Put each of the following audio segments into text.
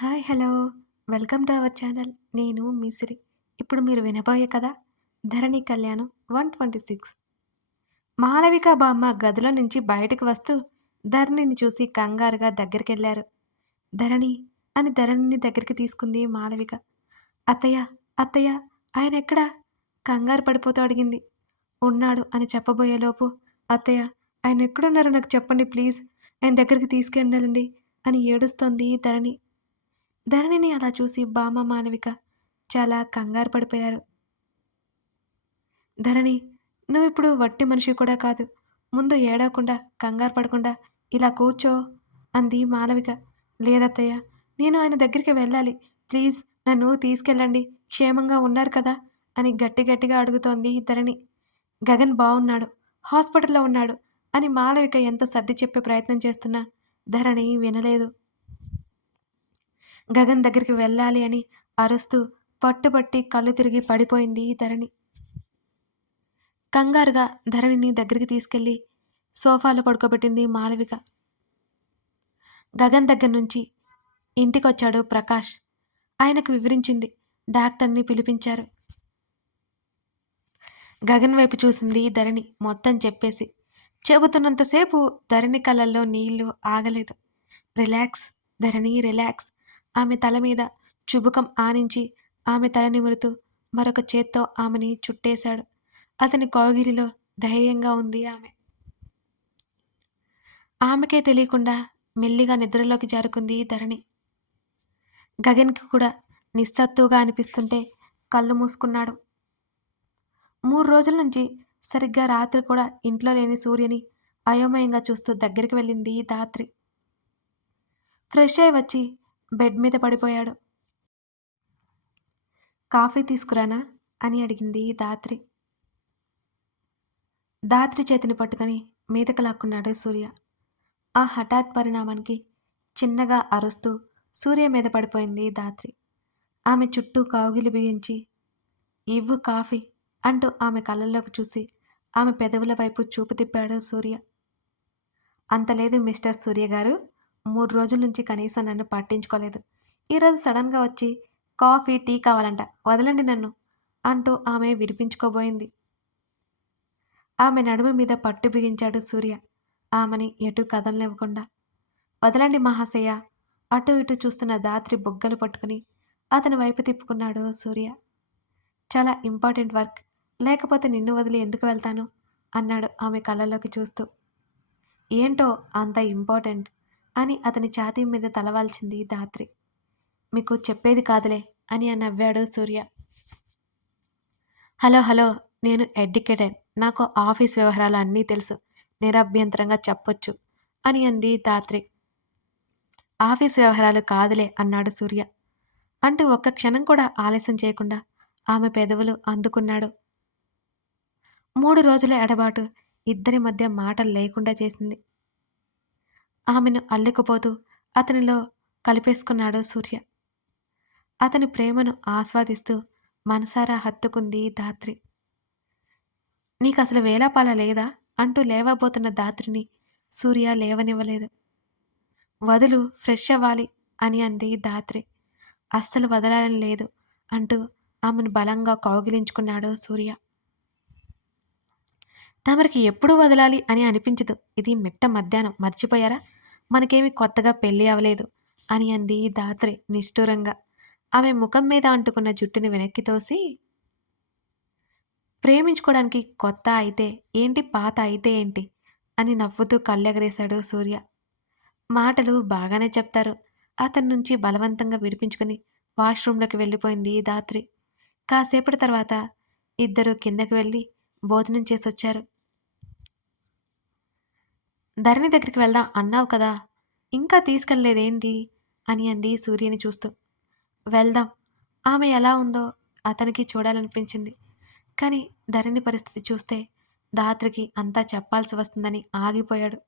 Hi hello. Welcome to our channel. నేను మిసిరి ఇప్పుడు మీరు వినబోయే కదా ధరణి కళ్యాణం వన్ ట్వంటీ సిక్స్. మాలవిక బామ్మ గదిలో నుంచి బయటకు వస్తూ ధరణిని చూసి కంగారుగా దగ్గరికి వెళ్ళారు ధరణి అని ధరణిని దగ్గరికి తీసుకుంది మాలవిక అత్తయ్య అత్తయ్య ఆయన ఎక్కడా? కంగారు పడిపోతూ అడిగింది. ఉన్నాడు అని చెప్పబోయేలోపు అత్తయ్య ఆయన ఎక్కడున్నారో నాకు చెప్పండి ప్లీజ్. ఆయన దగ్గరికి తీసుకెళ్ళండి అని ఏడుస్తోంది ధరణి. ధరణిని అలా చూసి బామ్మ మానవిక చాలా కంగారు పడిపోయారు. ధరణి నువ్వు ఇప్పుడు వట్టి మనిషి కూడా కాదు. ముందు ఏడవకుండా కంగారు పడకుండా ఇలా కూర్చో అంది మాలవిక లేదత్తయ్య నేను ఆయన దగ్గరికి వెళ్ళాలి. ప్లీజ్ నన్ను తీసుకెళ్ళండి. క్షేమంగా ఉన్నారు కదా అని గట్టి గట్టిగా అడుగుతోంది ధరణి. గగన్ బాగున్నాడు హాస్పిటల్లో ఉన్నాడు అని మాలవిక ఎంత సర్ది చెప్పే ప్రయత్నం చేస్తున్నా ధరణి వినలేదు. గగన్ దగ్గరికి వెళ్ళాలి అని అరుస్తూ పట్టుబట్టి కళ్ళు తిరిగి పడిపోయింది ధరణి. కంగారుగా ధరణిని దగ్గరికి తీసుకెళ్ళి సోఫాలో పడుకోబెట్టింది మాలవిక గగన్ దగ్గర నుంచి ఇంటికొచ్చాడు ప్రకాష్. ఆయనకు వివరించింది డాక్టర్ని పిలిపించారు. గగన్ వైపు చూసింది ధరణి మొత్తం చెప్పేసి. చెబుతున్నంతసేపు ధరణి కళ్ళల్లో నీళ్ళు ఆగలేదు. రిలాక్స్ ధరణి రిలాక్స్ ఆమె తల మీద చుబుకం ఆనించి ఆమె తల నిమురుతూ మరొక చేత్తో ఆమెని చుట్టేశాడు. అతని కౌగిలిలో ధైర్యంగా ఉంది ఆమె. ఆమెకే తెలియకుండా మెల్లిగా నిద్రలోకి జారుకుంది ధరణి. గగన్కి కూడా నిస్సత్తుగా అనిపిస్తుంటే కళ్ళు మూసుకున్నాడు. మూడు రోజుల నుంచి సరిగ్గా రాత్రి కూడా ఇంట్లో లేని సూర్యని అయోమయంగా చూస్తూ దగ్గరికి వెళ్ళింది ధాత్రి. ఫ్రెష్ అయి వచ్చి బెడ్ మీద పడిపోయాడు. కాఫీ తీసుకురానా? అని అడిగింది దాత్రి. దాత్రి చేతిని పట్టుకొని మీదకు లాక్కున్నాడు సూర్య. ఆ హఠాత్ పరిణామానికి చిన్నగా అరుస్తూ సూర్య మీద పడిపోయింది దాత్రి. ఆమె చుట్టూ కావుగిలి బిగించి ఇవ్వు కాఫీ అంటూ ఆమె కళ్ళల్లోకి చూసి ఆమె పెదవుల వైపు చూపు తిప్పాడు సూర్య. అంతలేదు మిస్టర్ సూర్య గారు. మూడు రోజుల నుంచి కనీసం నన్ను పట్టించుకోలేదు. ఈరోజు సడన్గా వచ్చి కాఫీ టీ కావాలంట వదలండి నన్ను అంటూ ఆమె విడిపించుకోబోయింది. ఆమె నడుము మీద పట్టు బిగించాడు సూర్య. ఆమెని ఎటు కదలనివ్వకుండా. వదలండి మహాశయ అటు ఇటు చూస్తున్న దాత్రి బుగ్గలు పట్టుకుని అతని వైపు తిప్పుకున్నాడు సూర్య. చాలా ఇంపార్టెంట్ వర్క్ లేకపోతే నిన్ను వదిలి ఎందుకు వెళ్తాను? అన్నాడు ఆమె కళ్ళలోకి చూస్తూ. ఏంటో అంత ఇంపార్టెంట్ అని అతని ఛాతీ మీద తలవాల్చింది ధాత్రి. మీకు చెప్పేది కాదులే అని నవ్వాడు సూర్య. హలో హలో నేను ఎడ్యుకేటెడ్. నాకు ఆఫీస్ వ్యవహారాలు అన్నీ తెలుసు. నిరభ్యంతరంగా చెప్పొచ్చు అని అంది ధాత్రి. ఆఫీస్ వ్యవహారాలు కాదులే అన్నాడు సూర్య. అంటూ ఒక్క క్షణం కూడా ఆలస్యం చేయకుండా ఆమె పెదవులు అందుకున్నాడు. మూడు రోజుల ఎడబాటు ఇద్దరి మధ్య మాటలు లేకుండా చేసింది. ఆమెను అల్లుకుపోతూ అతనిలో కలిపేసుకున్నాడు సూర్య. అతని ప్రేమను ఆస్వాదిస్తూ మనసారా హత్తుకుంది దాత్రి నీకు అసలు వేలాపాల లేదా? అంటూ లేవబోతున్న దాత్రిని సూర్య లేవనివ్వలేదు. వదులు ఫ్రెష్ అవ్వాలి అని అంది దాత్రి అస్సలు వదలాలని లేదు అంటూ ఆమెను బలంగా కౌగిలించుకున్నాడు సూర్య. తమరికి ఎప్పుడు వదలాలి అని అనిపించదు. ఇది మిట్ట మధ్యాహ్నం. మర్చిపోయారా? మనకేమి కొత్తగా పెళ్ళి అవలేదు అని అంది దాత్రి నిష్ఠూరంగా. ఆమె ముఖం మీద అంటుకున్న జుట్టుని వెనక్కి తోసి ప్రేమించుకోవడానికి కొత్త అయితే ఏంటి పాత అయితే ఏంటి? అని నవ్వుతూ కళ్ళెగరేశాడు సూర్య. మాటలు బాగానే చెప్తారు. అతని నుంచి బలవంతంగా విడిపించుకుని వాష్రూమ్లోకి వెళ్ళిపోయింది దాత్రి. కాసేపటి తర్వాత ఇద్దరు కిందకి వెళ్ళి భోజనం చేసొచ్చారు. ధరణి దగ్గరికి వెళ్దాం అన్నావు కదా ఇంకా తీసుకెళ్ళలేదేంటి అని అంది సూర్యని చూస్తూ. వెళ్దాం. ఆమె ఎలా ఉందో అతనికి చూడాలనిపించింది. కానీ ధరణి పరిస్థితి చూస్తే దాత్రికి అంతా చెప్పాల్సి వస్తుందని ఆగిపోయాడు.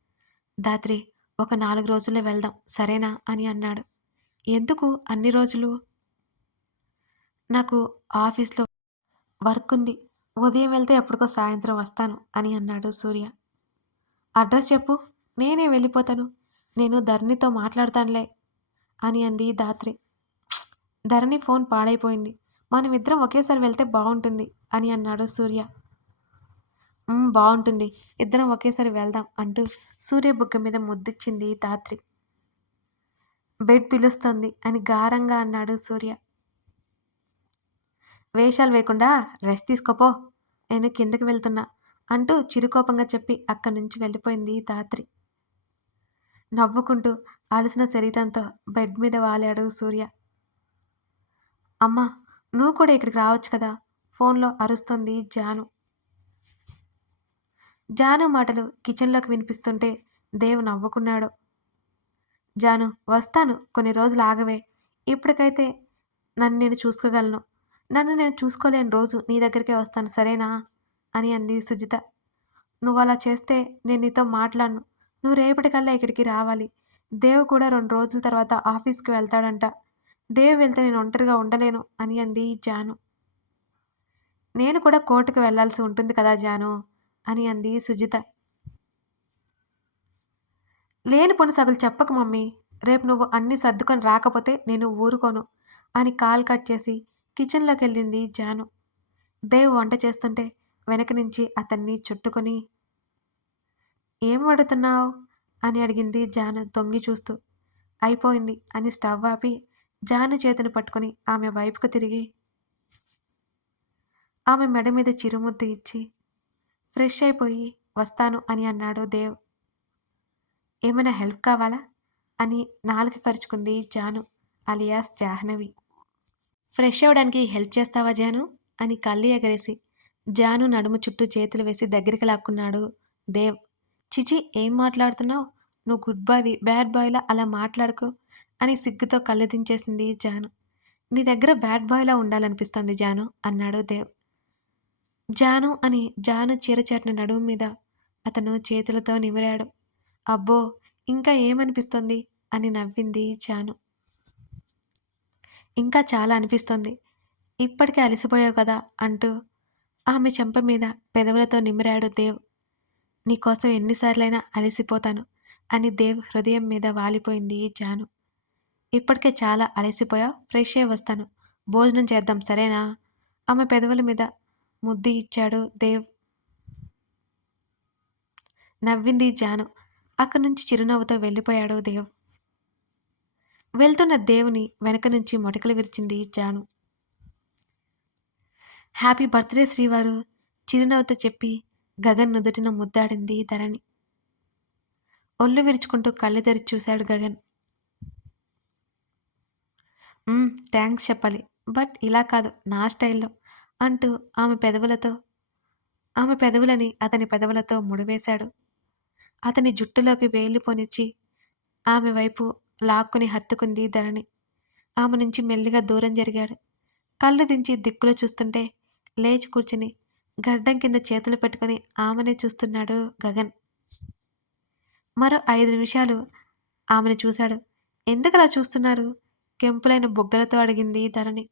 దాత్రి ఒక నాలుగు రోజుల్లో వెళ్దాం సరేనా? అని అన్నాడు. ఎందుకు? అన్ని రోజులు? నాకు ఆఫీస్లో వర్క్ ఉంది. ఉదయం వెళ్తే ఎప్పటికో సాయంత్రం వస్తాను అని అన్నాడు సూర్య. అడ్రస్ చెప్పు నేనే వెళ్ళిపోతాను. నేను ధరణితో మాట్లాడతానులే అని అంది ధాత్రి. ధరణి ఫోన్ పాడైపోయింది. మనమిద్దరం ఒకేసారి వెళ్తే బాగుంటుంది అని అన్నాడు సూర్య. బాగుంటుంది. ఇద్దరం ఒకేసారి వెళ్దాం అంటూ సూర్య బుగ్గ మీద ముద్దిచ్చింది ధాత్రి. బెడ్ పిలుస్తుంది అని గారంగా అన్నాడు సూర్య. వేషాలు వేయకుండా రెస్ట్ తీసుకోపో. నేను కిందకి వెళ్తున్నా. అంటూ చిరుకోపంగా చెప్పి అక్కడి నుంచి వెళ్ళిపోయింది ధాత్రి నవ్వుకుంటూ అలసిన శరీరంతో బెడ్ మీద వాలాడు సూర్య. అమ్మా నువ్వు కూడా ఇక్కడికి రావచ్చు కదా? ఫోన్లో అరుస్తోంది జాను. జాను మాటలు కిచెన్లోకి వినిపిస్తుంటే దేవ్ నవ్వుకున్నాడు. జాను వస్తాను కొన్ని రోజులు ఆగవే. ఇప్పటికైతే నన్ను నేను చూసుకోగలను. నన్ను నేను చూసుకోలేని రోజు నీ దగ్గరికే వస్తాను సరేనా? అని అంది సుజిత. నువ్వు అలా చేస్తే నేను నీతో మాట్లాడను. నువ్వు రేపటికల్లా ఇక్కడికి రావాలి. దేవ్ కూడా రెండు రోజుల తర్వాత ఆఫీస్కి వెళ్తాడంట. దేవ్ వెళ్తే నేను ఒంటరిగా ఉండలేను అని అంది జాను. నేను కూడా కోర్టుకు వెళ్ళాల్సి ఉంటుంది కదా జాను అని అంది సుజిత. లేని పొని సగులు చెప్పకు మమ్మీ. రేపు నువ్వు అన్ని సర్దుకొని రాకపోతే నేను ఊరుకోను అని కాల్ కట్ చేసి కిచెన్లోకి వెళ్ళింది జాను. దేవ్ వంట చేస్తుంటే వెనక నుంచి అతన్ని చుట్టుకొని ఏం వడుతున్నావు? అని అడిగింది జాను తొంగి చూస్తూ. అయిపోయింది అని స్టవ్ ఆపి జాను చేతిని పట్టుకొని ఆమె వైపుకు తిరిగి ఆమె మెడ మీద చిరుముద్దు ఇచ్చి ఫ్రెష్ అయిపోయి వస్తాను అని అన్నాడు దేవ్. ఏమైనా హెల్ప్ కావాలా? అని నాలుక ఖర్చుకుంది జాను అలియాస్ జాహ్నవి. ఫ్రెష్ అవ్వడానికి హెల్ప్ చేస్తావా జాను? అని కళ్ళు ఎగరేసి జాను నడుము చుట్టూ చేతులు వేసి దగ్గరికి లాక్కున్నాడు. దేవ్ చిచి ఏం మాట్లాడుతున్నావు? నువ్వు గుడ్ బాయ్ బ్యాడ్ బాయ్లా అలా మాట్లాడుకో అని సిగ్గుతో కళ్ళు దించేసింది జాను. నీ దగ్గర బ్యాడ్ బాయ్లా ఉండాలనిపిస్తోంది జాను అన్నాడు దేవ్. జాను అని జాను చీరచాటిన నడుము మీద అతను చేతులతో నిమిరాడు. అబ్బో ఇంకా ఏమనిపిస్తోంది అని నవ్వింది జాను. ఇంకా చాలా అనిపిస్తోంది. ఇప్పటికే అలసిపోయావు కదా అంటూ ఆమె చెంప మీద పెదవులతో నిమిరాడు దేవ్ నీకోసం ఎన్నిసార్లైనా అలసిపోతాను అని దేవ్ హృదయం మీద వాలిపోయింది జాను. ఇప్పటికే చాలా అలసిపోయా ఫ్రెష్ అయ్యి వస్తాను. భోజనం చేద్దాం సరేనా ఆమె పెదవుల మీద ముద్దు ఇచ్చాడు దేవ్. నవ్వింది జాను. అక్కడి నుంచి చిరునవ్వుతో వెళ్ళిపోయాడు దేవ్. వెళ్తున్న దేవుని వెనక నుంచి మొటకలు విరిచింది జాను. హ్యాపీ బర్త్డే శ్రీవారు చిరునవ్వుతో చెప్పి గగన్ నుదుటిన ముద్దాడింది ధరణి. ఒళ్ళు విరుచుకుంటూ కళ్ళు తెరిచి చూశాడు గగన్. థ్యాంక్స్ చెప్పాలి బట్ ఇలా కాదు నా స్టైల్లో అంటూ ఆమె పెదవులతో ఆమె పెదవులని అతని పెదవులతో ముడివేశాడు. అతని జుట్టులోకి వేలు పొనిచ్చి ఆమె వైపు లాక్కుని హత్తుకుంది ధరణి. ఆమె నుంచి మెల్లిగా దూరం జరిగాడు. కళ్ళు దించి దిక్కులో చూస్తుంటే లేచి కూర్చుని గడ్డం కింద చేతులు పెట్టుకుని ఆమెనే చూస్తున్నాడు గగన్. మరో ఐదు నిమిషాలు ఆమెను చూశాడు. ఎందుకు అలా చూస్తున్నారు? కెంపులైన బొగ్గలతో అడిగింది ధరణి.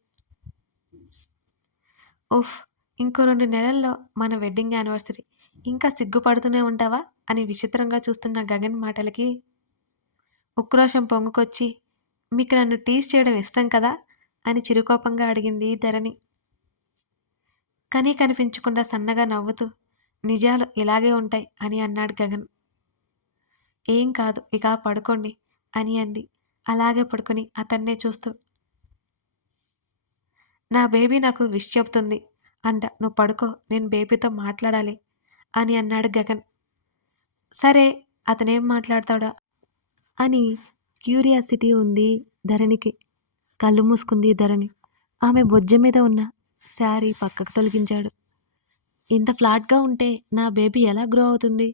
ఉఫ్ ఇంకో రెండు నెలల్లో మన వెడ్డింగ్ యానివర్సరీ. ఇంకా సిగ్గుపడుతూనే ఉంటావా? అని విచిత్రంగా చూస్తున్న గగన్ మాటలకి ఉక్రోషం పొంగుకొచ్చి మీకు నన్ను టీజ్ చేయడం ఇష్టం కదా? అని చిరుకోపంగా అడిగింది ధరణి. కనీ కనిపించకుండా సన్నగా నవ్వుతూ నిజాలు ఇలాగే ఉంటాయి అని అన్నాడు గగన్. ఏం కాదు ఇక పడుకోండి అని అంది. అలాగే పడుకొని అతన్నే చూస్తూ నా బేబీ నాకు విష్ చెబుతుంది అంట. నువ్వు పడుకో నేను బేబీతో మాట్లాడాలి అని అన్నాడు గగన్. సరే అతనేం మాట్లాడతాడా అని క్యూరియాసిటీ ఉంది ధరణికి. కళ్ళు మూసుకుంది ధరణి. ఆమె బొజ్జ మీద ఉన్న శారీ పక్కకు తొలగించాడు. ఇంత ఫ్లాట్గా ఉంటే నా బేబీ ఎలా గ్రో అవుతుంది?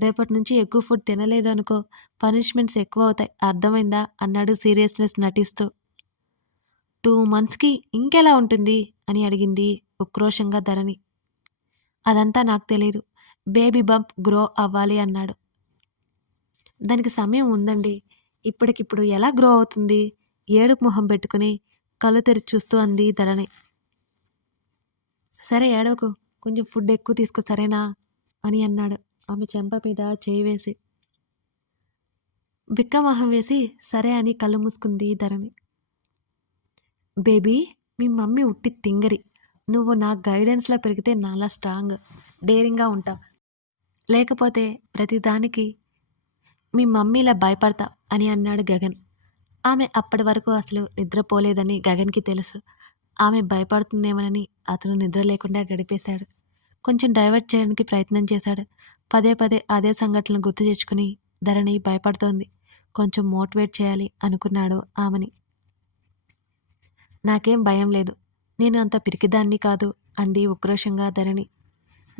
రేపటి నుంచి ఎక్కువ ఫుడ్ తినలేదు అనుకో పనిష్మెంట్స్ ఎక్కువ అవుతాయి అర్థమైందా? అన్నాడు సీరియస్నెస్ నటిస్తూ. టూ మంత్స్కి ఇంకెలా ఉంటుంది? అని అడిగింది ఉక్రోషంగా ధరణి. అదంతా నాకు తెలియదు బేబీ బంప్ గ్రో అవ్వాలి అన్నాడు. దానికి సమయం ఉందండి. ఇప్పటికిప్పుడు ఎలా గ్రో అవుతుంది? ఏడుపు మొహం పెట్టుకుని కళ్ళు తెరిచి చూస్తూ అంది ధరణి. సరే ఏడవకు కొంచెం ఫుడ్ ఎక్కువ తీసుకో సరేనా? అని అన్నాడు. ఆమె చెంప మీద చేయి వేసి. బిక్కమొహం వేసి సరే అని కళ్ళు మూసుకుంది ధరణి. బేబీ మీ మమ్మీ ఉట్టి తింగరి. నువ్వు నా గైడెన్స్లో పెరిగితే నాలా స్ట్రాంగ్ డేరింగ్గా ఉంటావు లేకపోతే ప్రతిదానికి మీ మమ్మీలా భయపడతా అని అన్నాడు గగన్. ఆమె అప్పటి వరకు అసలు నిద్రపోలేదని గగన్కి తెలుసు. ఆమె భయపడుతుందేమోనని అతను నిద్ర లేకుండా గడిపేశాడు. కొంచెం డైవర్ట్ చేయడానికి ప్రయత్నం చేశాడు. పదే పదే అదే సంఘటనలు గుర్తు తెచ్చుకుని ధరణి భయపడుతోంది. కొంచెం మోటివేట్ చేయాలి అనుకున్నాడు ఆమెని. నాకేం భయం లేదు. నేను అంత పిరికిదాన్ని కాదు అంది ఉక్రోషంగా ధరణి.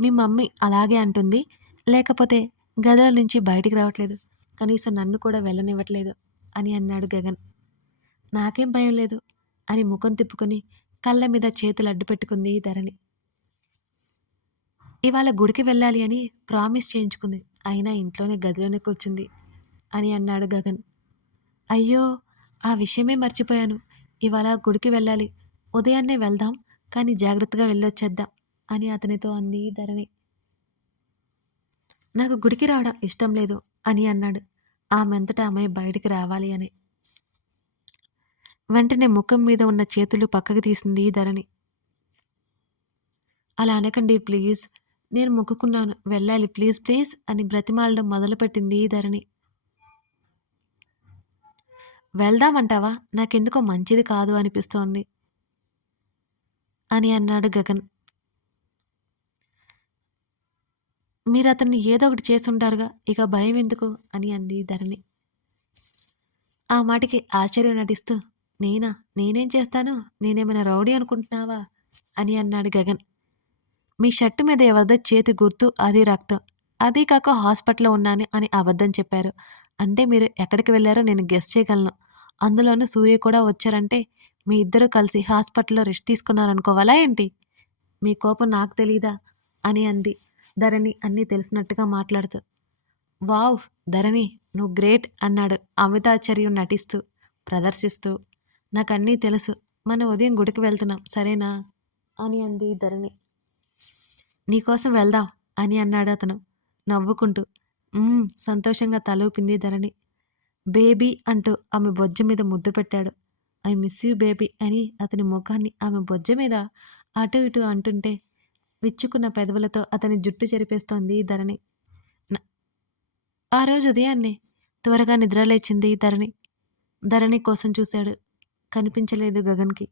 మీ మమ్మీ అలాగే అంటుంది. లేకపోతే గదిలో నుంచి బయటికి రావట్లేదు. కనీసం నన్ను కూడా వెళ్ళనివ్వట్లేదు అని అన్నాడు గగన్. నాకేం భయం లేదు అని ముఖం తిప్పుకొని కళ్ళ మీద చేతులు అడ్డు పెట్టుకుంది ధరణి. ఇవాళ గుడికి వెళ్ళాలి అని ప్రామిస్ చేయించుకుంది. అయినా ఇంట్లోనే గదిలోనే కూర్చుంది అని అన్నాడు గగన్. అయ్యో ఆ విషయమే మర్చిపోయాను. ఇవాళ గుడికి వెళ్ళాలి. ఉదయాన్నే వెళ్దాం కానీ జాగ్రత్తగా వెళ్ళొచ్చేద్దాం అని అతనితో అంది ధరణి. నాకు గుడికి రావడం ఇష్టం లేదు అని అన్నాడు. ఆమెంతటా ఆమె బయటికి రావాలి అని. వెంటనే ముఖం మీద ఉన్న చేతులు పక్కకి తీసింది ధరణి. అలా అనకండి ప్లీజ్. నేను మొక్కుకున్నాను. వెళ్ళాలి. ప్లీజ్ ప్లీజ్ అని బ్రతిమాలడం మొదలుపెట్టింది ధరణి. వెళ్దామంటావా? నాకెందుకో మంచిది కాదు అనిపిస్తోంది. అని అన్నాడు గగన్. మీరు అతన్ని ఏదో ఒకటి చేసుంటారుగా ఇక భయం ఎందుకు? అని అంది ధరణి. ఆ మాటకి ఆశ్చర్యం నటిస్తూ నేనా? నేనేం చేస్తాను? నేనేమైనా రౌడీ అనుకుంటున్నావా? అని అన్నాడు గగన్. మీ షర్టు మీద ఎవరిదో చేతి గుర్తు అది రక్తం. అదీ కాక హాస్పిటల్లో ఉన్నాను అని అబద్ధం చెప్పారు. అంటే మీరు ఎక్కడికి వెళ్ళారో నేను గెస్ చేయగలను. అందులోనూ సూర్య కూడా వచ్చారంటే మీ ఇద్దరు కలిసి హాస్పిటల్లో రెస్ట్ తీసుకున్నారనుకోవాలా ఏంటి? మీ కోపం నాకు తెలీదా? అని అంది. ధరణి అన్నీ తెలిసినట్టుగా మాట్లాడుతూ. వావ్ ధరణి నువ్వు గ్రేట్ అన్నాడు అమితాచార్యం నటిస్తూ ప్రదర్శిస్తూ. నాకు అన్నీ తెలుసు. మనం ఉదయం గుడికి వెళ్తున్నాం సరేనా? అని అంది ధరణి. నీకోసం వెళ్దాం అని అన్నాడు అతను నవ్వుకుంటూ. సంతోషంగా తలూపింది ధరణి. బేబీ అంటూ ఆమె బొజ్జ మీద ముద్దు పెట్టాడు. ఐ మిస్ యూ బేబీ అని అతని ముఖాన్ని ఆమె బొజ్జ మీద అటు ఇటు అంటుంటే విచ్చుకున్న పెదవులతో అతని జుట్టు చెరిపేస్తోంది ధరణి. న- ఆ రోజు ఉదయాన్నే త్వరగా నిద్రలేచింది ధరణి. ధరణి కోసం చూశాడు. కనిపించలేదు గగన్కి.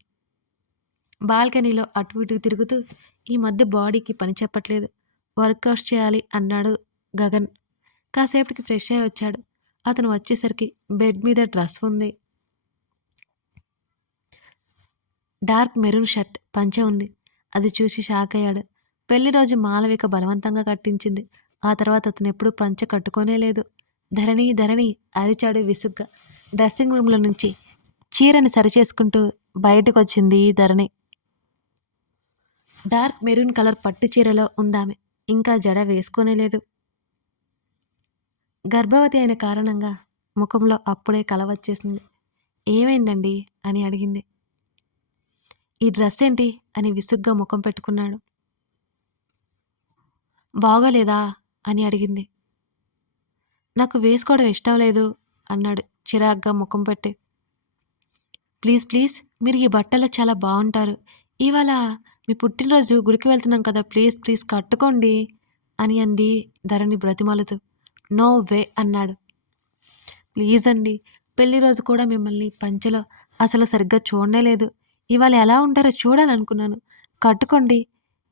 బాల్కనీలో అటు ఇటు తిరుగుతూ ఈ మధ్య బాడీకి పని చెప్పట్లేదు. వర్కౌట్స్ చేయాలి అన్నాడు గగన్. కాసేపటికి ఫ్రెష్ అయి వచ్చాడు. అతను వచ్చేసరికి బెడ్ మీద డ్రెస్ ఉంది. డార్క్ మెరూన్ షర్ట్ పంచె ఉంది. అది చూసి షాక్ అయ్యాడు. పెళ్ళి రోజు మాలవిక బలవంతంగా కట్టించింది. ఆ తర్వాత అతను ఎప్పుడూ పంచె కట్టుకోనే లేదు ధరణి ధరణి అరిచాడు విసుగ్గా. డ్రెస్సింగ్ రూమ్లో నుంచి చీరని సరిచేసుకుంటూ బయటకు వచ్చింది ధరణి. డార్క్ మెరూన్ కలర్ పట్టు చీరలో ఉందామె. ఇంకా జడ వేసుకోనే లేదు. గర్భవతి అయిన కారణంగా ముఖంలో అప్పుడే కల వచ్చేసింది. ఏమైందండి? అని అడిగింది. ఈ డ్రెస్ ఏంటి? అని విసుగ్గా ముఖం పెట్టుకున్నాడు. బాగోలేదా? అని అడిగింది. నాకు వేసుకోవడం ఇష్టం లేదు అన్నాడు చిరాగ్గా ముఖం పెట్టి. ప్లీజ్ ప్లీజ్ మీరు ఈ బట్టలు చాలా బాగుంటారు. ఇవాళ మీ పుట్టినరోజు గుడికి వెళ్తున్నాం కదా ప్లీజ్ ప్లీజ్ కట్టుకోండి అని అంది ధరణి బ్రతిమాలుతూ. నో వే అన్నాడు. ప్లీజ్ అండి పెళ్ళి రోజు కూడా మిమ్మల్ని పంచెలో అసలు సరిగ్గా చూడనే లేదు. ఇవాళ ఎలా ఉంటారో చూడాలనుకున్నాను. కట్టుకోండి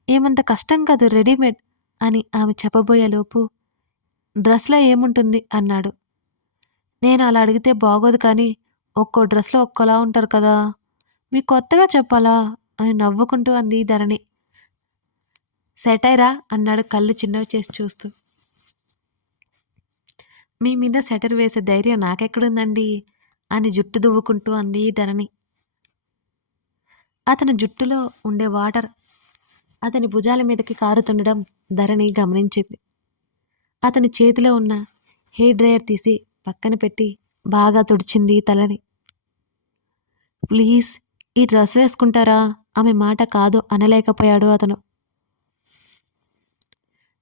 ఏమంత కష్టం కాదు రెడీమేడ్ అని ఆమె చెప్పబోయేలోపు డ్రెస్లో ఏముంటుంది అన్నాడు. నేను అలా అడిగితే బాగోదు కానీ ఒక్కో డ్రెస్లో ఒక్కోలా ఉంటారు కదా. మీకు కొత్తగా చెప్పాలా? అని నవ్వుకుంటూ అంది ధరణి. సెటైరా అన్నాడు కళ్ళు చిన్నవి చేసి చూస్తూ. మీ మీద సెటర్ వేసే ధైర్యం నాకెక్కడుందండి? అని జుట్టు దువ్వుకుంటూ అంది ధరణి. అతని జుట్టులో ఉండే వాటర్ అతని భుజాల మీదకి కారుతుండడం ధరణి గమనించింది. అతని చేతిలో ఉన్న హెయిర్ డ్రయర్ తీసి పక్కన పెట్టి బాగా తుడిచింది తలని. ప్లీజ్ ఈ డ్రెస్ వేసుకుంటారా? ఆమె మాట కాదు అనలేకపోయాడు అతను.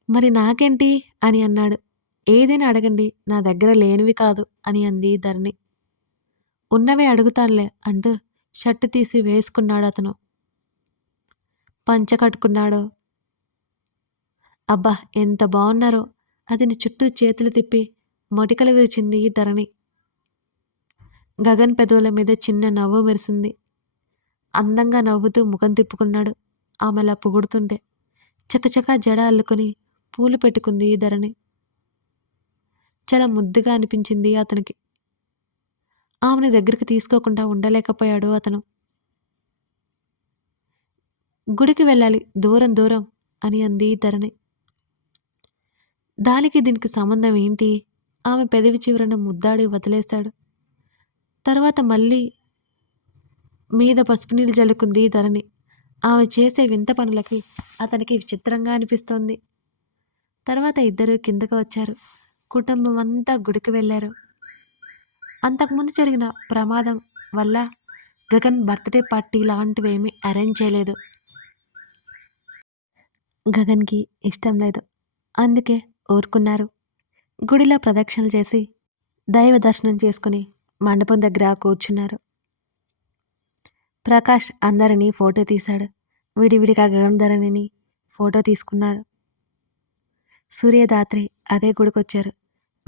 మరి నాకేంటి? అని అన్నాడు. ఏదైనా అడగండి నా దగ్గర లేనివి కాదు అని అంది ధరణి. ఉన్నవే అడుగుతానులే అంటూ షర్టు తీసి వేసుకున్నాడు అతను. పంచ కట్టుకున్నాడు. అబ్బా ఎంత బాగున్నారో! అతని చుట్టూ చేతులు తిప్పి మొటికలు విరిచింది ధరణి. గగన్ పెదవుల మీద చిన్న నవ్వు మెరిసింది. అందంగా నవ్వుతూ ముఖం తిప్పుకున్నాడు. ఆమెలా పొగుడుతుంటే చకచకా జడ అల్లుకొని పూలు పెట్టుకుంది ధరణి. చాలా ముద్దుగా అనిపించింది అతనికి. ఆమెను దగ్గరికి తీసుకోకుండా ఉండలేకపోయాడు అతను. గుడికి వెళ్ళాలి దూరం దూరం అని అంది ధరణి. దానికి దీనికి సంబంధం ఏంటి? ఆమె పెదవి చివరన ముద్దాడి వదిలేశాడు. తర్వాత మళ్ళీ మీద పసుపు నీళ్ళు జల్లుకుంది ధరణి. ఆమె చేసే వింత పనులకి అతనికి విచిత్రంగా అనిపిస్తోంది. తర్వాత ఇద్దరు కిందకు వచ్చారు. కుటుంబం అంతా గుడికి వెళ్ళారు. అంతకుముందు జరిగిన ప్రమాదం వల్ల గగన్ బర్త్డే పార్టీ లాంటివేమీ అరేంజ్ చేయలేదు. గగన్కి ఇష్టం లేదు. అందుకే ఊరుకున్నారు. గుడిలో ప్రదక్షిణలు చేసి దైవ దర్శనం చేసుకుని మండపం దగ్గర కూర్చున్నారు. ప్రకాష్ అందరినీ ఫోటో తీశాడు. విడివిడిగా గగన్ ధరణిని ఫోటో తీసుకున్నారు. సూర్యదాత్రి అదే గుడికొచ్చారు.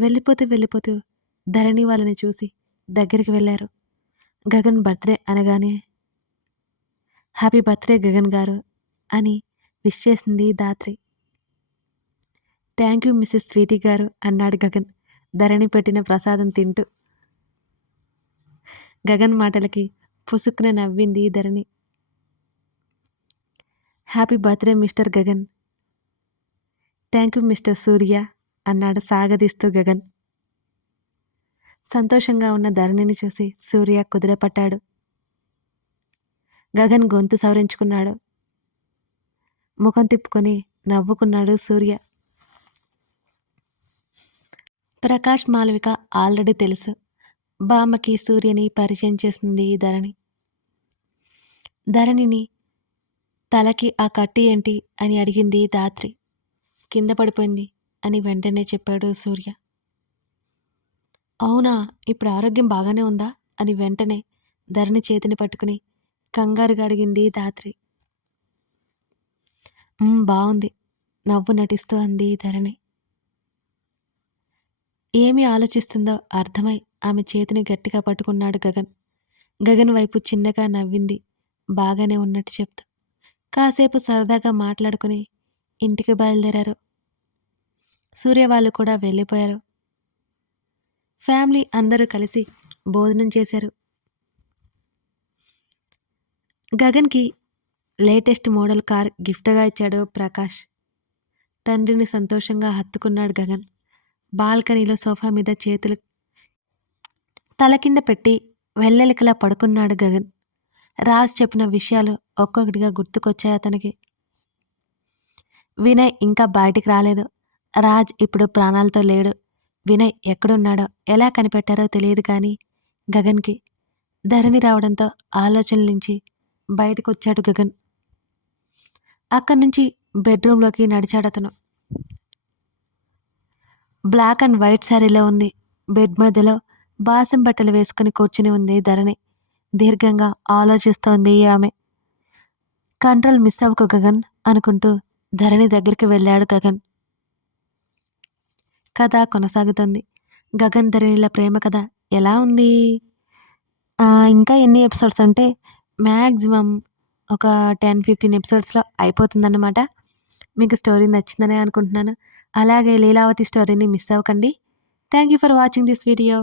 వెళ్ళిపోతూ వెళ్ళిపోతూ ధరణి వాళ్ళని చూసి దగ్గరికి వెళ్ళారు. గగన్ బర్త్డే అనగానే హ్యాపీ బర్త్డే గగన్ గారు అని విష్ చేసింది Dhatri. Thank you Mrs Sweety garu అన్నాడు గగన్. ధరణి పెట్టిన ప్రసాదం తింటూ గగన్ మాటలకి పుసుక్కున నవ్వింది Dharani. Happy birthday Mr Gagan. Thank you Mr Surya అన్నాడు సాగదీస్తూ గగన్. సంతోషంగా ఉన్న ధరణిని చూసి సూర్య కుదిరపట్టాడు గగన్ గొంతు సవరించుకున్నాడు. ముఖం తిప్పుకొని నవ్వుకున్నాడు సూర్య. ప్రకాష్ మాలవిక ఆల్రెడీ తెలుసు. బామ్మకి సూర్యని పరిచయం చేసింది ధరణి. ధరణిని తలకి ఆ కట్టి ఏంటి అని అడిగింది దాత్రి. కింద పడిపోయింది అని వెంటనే చెప్పాడు సూర్య. అవునా ఇప్పుడు ఆరోగ్యం బాగానే ఉందా? అని వెంటనే ధరణి చేతిని పట్టుకుని కంగారుగా అడిగింది దాత్రి. బాగుంది నవ్వు నటిస్తూ అంది ధరణి. ఏమి ఆలోచిస్తుందో అర్థమై ఆమె చేతిని గట్టిగా పట్టుకున్నాడు గగన్. గగన్ వైపు చిన్నగా నవ్వింది. బాగానే ఉన్నట్టు చెప్తూ. కాసేపు సరదాగా మాట్లాడుకుని ఇంటికి బయలుదేరారు. సూర్య వాళ్ళు కూడా వెళ్ళిపోయారు. ఫ్యామిలీ అందరూ కలిసి భోజనం చేశారు. గగన్కి లేటెస్ట్ మోడల్ కార్ గిఫ్ట్గా ఇచ్చాడు ప్రకాష్. తండ్రిని సంతోషంగా హత్తుకున్నాడు గగన్. బాల్కనీలో సోఫా మీద చేతులు తల కింద పెట్టి వెల్లెలికలా పడుకున్నాడు గగన్. రాజ్ చెప్పిన విషయాలు ఒక్కొక్కటిగా గుర్తుకొచ్చాయి అతనికి. వినయ్ ఇంకా బయటికి రాలేదు. రాజ్ ఇప్పుడు ప్రాణాలతో లేడు. వినయ్ ఎక్కడున్నాడో ఎలా కనిపెట్టారో తెలియదు కానీ గగన్కి ధరణి రావడంతో ఆలోచనల నుంచి బయటకు వచ్చాడు గగన్. అక్కడి నుంచి బెడ్రూమ్లోకి నడిచాడు అతను. బ్లాక్ అండ్ వైట్ శారీలో ఉంది. బెడ్ మధ్యలో బాసం బట్టలు వేసుకుని కూర్చుని ఉంది ధరణి. దీర్ఘంగా ఆలోచిస్తోంది ఆమె. కంట్రోల్ మిస్ అవ్వకు గగన్ అనుకుంటూ ధరణి దగ్గరికి వెళ్ళాడు గగన్. కథ కొనసాగుతుంది. గగన్ ధరణిల ప్రేమ కథ ఎలా ఉంది? ఇంకా ఎన్ని ఎపిసోడ్స్ అంటే మ్యాక్సిమం ఒక టెన్ ఫిఫ్టీన్ ఎపిసోడ్స్లో అయిపోతుందన్నమాట. మీకు స్టోరీ నచ్చిందనే అనుకుంటున్నాను. అలాగే లీలావతి స్టోరీని మిస్ అవ్వకండి. Thank you for watching this video.